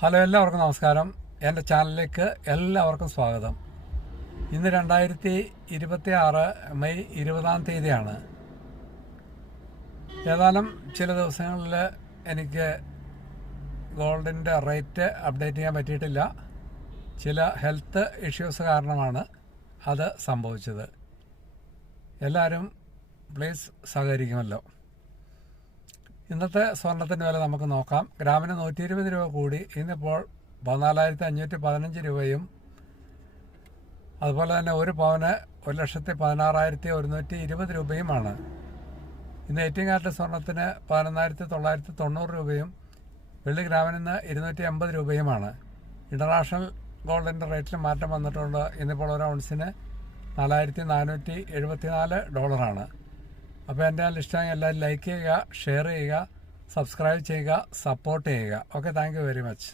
Hello, എല്ലാവർക്കും നമസ്കാരം. എൻ്റെ ചാനലിലേക്ക് എല്ലാവർക്കും സ്വാഗതം. ഇന്ന് 2026 മെയ് 20 ഏതാനും ചില ദിവസങ്ങളിൽ എനിക്ക് ഗോൾഡിൻ്റെ റേറ്റ് അപ്ഡേറ്റ് ചെയ്യാൻ പറ്റിയിട്ടില്ല. ചില ഹെൽത്ത് ഇഷ്യൂസ് കാരണമാണ് അത് സംഭവിച്ചത്. എല്ലാവരും പ്ലീസ് സഹകരിക്കുമല്ലോ. ഇന്നത്തെ സ്വർണത്തിൻ്റെ വില നമുക്ക് നോക്കാം. ഗ്രാമിന് 120 രൂപ കൂടി ഇന്നിപ്പോൾ 14,515 രൂപയും, അതുപോലെ തന്നെ ഒരു പവന് 1,16,120 രൂപയുമാണ്. ഇന്ന് 18 കാരറ്റ് സ്വർണത്തിന് 11,990 രൂപയും വെള്ളി ഗ്രാമിന് 280 രൂപയുമാണ്. ഇൻ്റർനാഷണൽ ഗോൾഡിൻ്റെ റേറ്റിൽ മാറ്റം വന്നിട്ടുണ്ട്. ഇന്നിപ്പോൾ ഒരു ഔൺസിന് $4,474. അപ്പോൾ എൻ്റെ ഇഷ്ടമായി എല്ലാവരും ലൈക്ക് ചെയ്യുക, ഷെയർ ചെയ്യുക, സബ്സ്ക്രൈബ് ചെയ്യുക, സപ്പോർട്ട് ചെയ്യുക. Okay, thank you very much.